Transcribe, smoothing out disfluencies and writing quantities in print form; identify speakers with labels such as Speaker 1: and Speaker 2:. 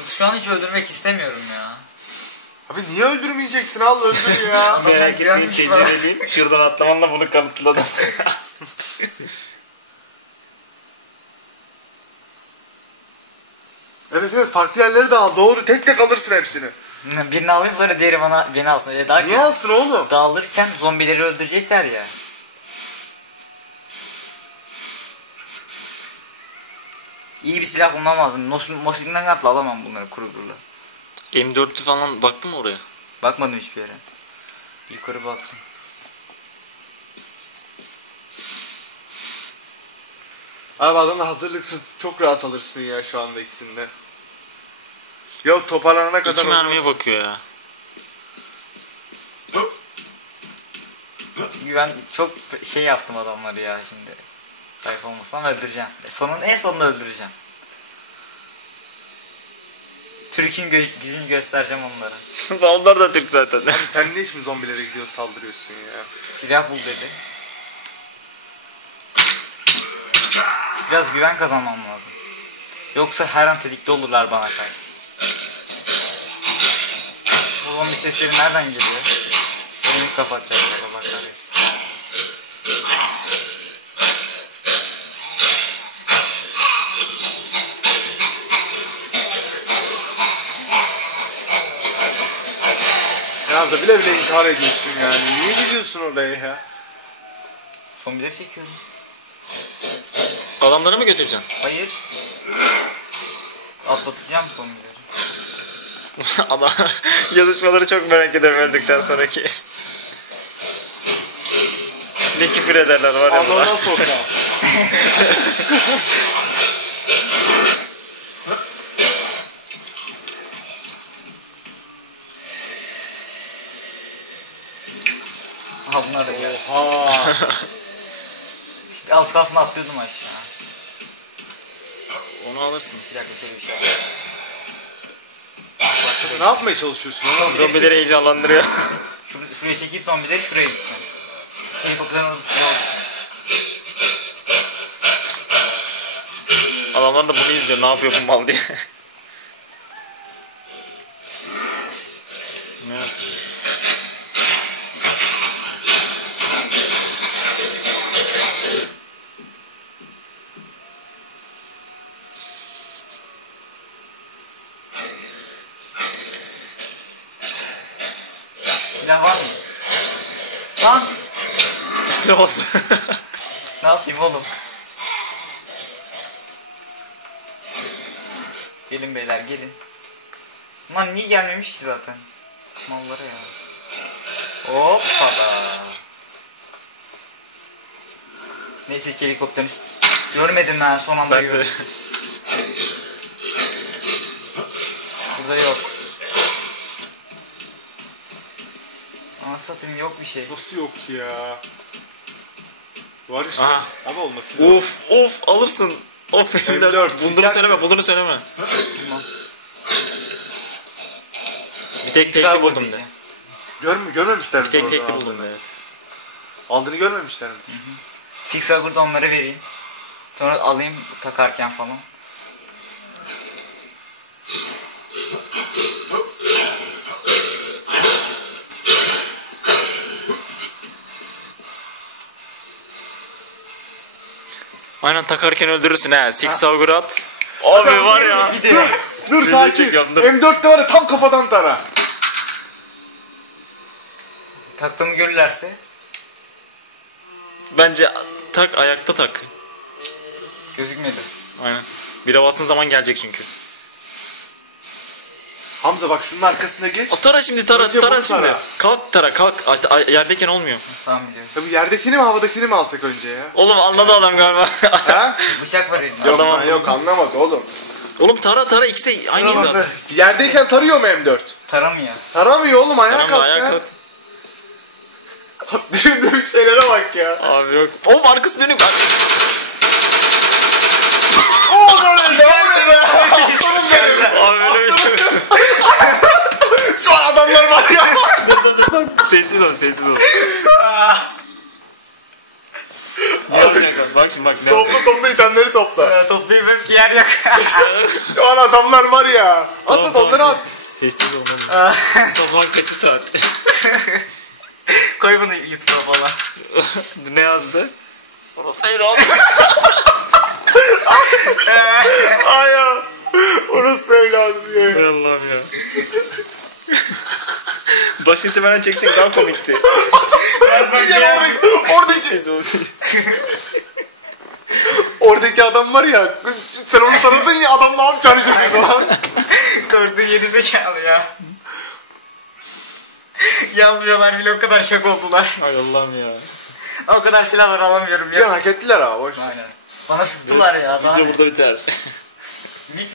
Speaker 1: şu an hiç öldürmek istemiyorum ya.
Speaker 2: Abi niye öldürmeyeceksin? Al öldür ya.
Speaker 3: Merak etmeyin, tecrübeliyim. Şuradan atlamanla bunu kanıtladım.
Speaker 2: Evet farklı yerleri de al. Doğru tek tek alırsın hepsini.
Speaker 1: Birini alayım sonra diğeri beni alsın. Daha
Speaker 2: Niye alsın oğlum?
Speaker 1: dağılırken zombileri öldürecekler ya. İyi bir silah bulmam lazım. Mosin'den atla alamam bunları Kruger'la.
Speaker 3: M4'ü falan baktın mı oraya?
Speaker 1: Bakmadım hiçbir yere. Yukarı baktım.
Speaker 2: Abi adamla hazırlıksız çok rahat alırsın ya şu anda ikisinde. Yok toparlanana kadar...
Speaker 3: 2 mermiye bakıyor ya.
Speaker 1: Ben çok şey yaptım adamları ya şimdi. Kayıp olmasam öldüreceğim. En sonunda öldüreceğim. Türk'ün gücünü göstereceğim onlara.
Speaker 3: Onlar da Türk zaten.
Speaker 2: Abi sen niye şimdi zombilere gidiyor saldırıyorsun ya?
Speaker 1: Silah bul dedi. Biraz güven kazanmam lazım. Yoksa her an tetikte olurlar bana karşı. Bu zombi sesleri nereden geliyor? Elimi kapatacaklar Allah kahretsin.
Speaker 2: Ya da bile bile intihar ediyorsun yani. Niye gidiyorsun oraya ya?
Speaker 1: Zombileri çekiyorum.
Speaker 3: Adamları mı götüreceksin?
Speaker 1: Hayır. Atlatacağım zombileri.
Speaker 3: Adam yazışmaları çok merak ediyorum öldükten sonraki. Ne küfür ederler var ya.
Speaker 2: Anlamına sokma.
Speaker 1: Aha bunlar da geldi.
Speaker 2: Oha.
Speaker 1: Az kalsın atlıyordum aşağı.
Speaker 3: Onu alırsın.
Speaker 1: Bir dakika şöyle bir şey yapayım.
Speaker 2: Ne yapmaya çalışıyorsun oğlum?
Speaker 3: Zombileri heyecanlandırıyor.
Speaker 1: Şuraya çekip zombileri şuraya gideceğim. Helikopterin orada sıra olacak.
Speaker 3: Adamlar da bunu izliyor. Ne yapıyor bu mal diye. Evet.
Speaker 1: Silah var mı? Lan!
Speaker 3: Üstüne bastı.
Speaker 1: Ne yapayım oğlum? Gelin beyler gelin. Lan niye gelmemiş ki zaten? Mallara ya. Hoppada. Neyse ki helikopterini görmedim ben son anda
Speaker 3: Ben de.
Speaker 1: gördüm. Burada yok. Anasını satayım yok bir şey.
Speaker 2: Nasıl yok ya? Var işte.
Speaker 3: Aha.
Speaker 2: Ama olması lazım.
Speaker 3: Of alırsın. Of
Speaker 2: M4.
Speaker 3: Bunu söyleme, bunu söyleme.
Speaker 1: Tamam.
Speaker 3: Bir tek tekli buldum de.
Speaker 2: Görmemişler mi?
Speaker 3: Bir tek
Speaker 2: orada
Speaker 3: tekli
Speaker 2: aldığını?
Speaker 3: buldum evet.
Speaker 2: Aldığını görmemişler mi?
Speaker 1: Six Hour'da onları vereyim. Sonra alayım takarken falan.
Speaker 3: Aynen takarken öldürürsün he. Six Sauger at. Abi var ya.
Speaker 1: Gidiyor.
Speaker 2: Dur
Speaker 3: Video
Speaker 2: sakin.
Speaker 3: çekiyorum, dur.
Speaker 2: M4'te var ya tam kafadan tara.
Speaker 1: Taktığımı görürlerse.
Speaker 3: Bence tak, ayakta tak.
Speaker 1: Gözükmedi.
Speaker 3: Aynen. Bire bastığın zaman gelecek çünkü.
Speaker 2: Hamza bak şunun arkasına geç.
Speaker 3: Tara şimdi tara
Speaker 2: Önce
Speaker 3: tara
Speaker 2: bu
Speaker 3: şimdi.
Speaker 2: tara.
Speaker 3: Kalk tara kalk. İşte yerdeyken olmuyor.
Speaker 1: Tamam biliyorum.
Speaker 2: Tabii yerdekini mi havadakini mi alsak önce ya?
Speaker 3: Oğlum anladı adam galiba.
Speaker 2: Ha?
Speaker 1: Bıçak var elimde.
Speaker 2: Yok
Speaker 3: Tamam.
Speaker 2: lan yok anlamadı oğlum.
Speaker 3: Oğlum tara ikisi de aynı
Speaker 1: Tamam,
Speaker 3: zaten.
Speaker 2: Yerdeyken tarıyor mu M4?
Speaker 1: Taramıyor.
Speaker 2: Taramıyor oğlum ayağa
Speaker 3: Tamam
Speaker 2: kalk
Speaker 3: ayağa
Speaker 2: ya.
Speaker 3: kalk.
Speaker 2: Düşündüğüm şeylere bak ya.
Speaker 3: Abi yok. Oğlum arkası dönük.
Speaker 2: Oo böyle devam et. Aslanım benim.
Speaker 3: Abi öyle bir şey.
Speaker 2: Şu an adamlar var ya.
Speaker 3: Sessiz ol sessiz ol. Ne olacak Bak şimdi bak ne
Speaker 2: Topla itemleri topla.
Speaker 1: Toplayayım hep yer yok.
Speaker 2: Şu an adamlar var ya. At onları at.
Speaker 3: Sessiz olmalı. Sabahın kaçı saat?
Speaker 1: Koy bunu YouTube'a falan.
Speaker 3: Ne yazdı? Orası değil
Speaker 2: Ay ya. Orası evladım ya.
Speaker 3: Hay Allah'ım ya. Başını itibaren çeksek daha komikti.
Speaker 2: Ya oradaki adam var ya. Sen onu tanıdın ya, adam ne yapacağını şaşırdı lan.
Speaker 1: Korktu yedi zekalı ya. Yazmıyorlar bile, o kadar şok oldular.
Speaker 3: Hay Allah'ım ya.
Speaker 1: O kadar silah var, alamıyorum.
Speaker 2: Ya hak ettiler ha, boş.
Speaker 1: Aynen. Bana sıktılar ya.
Speaker 3: Video burada biter.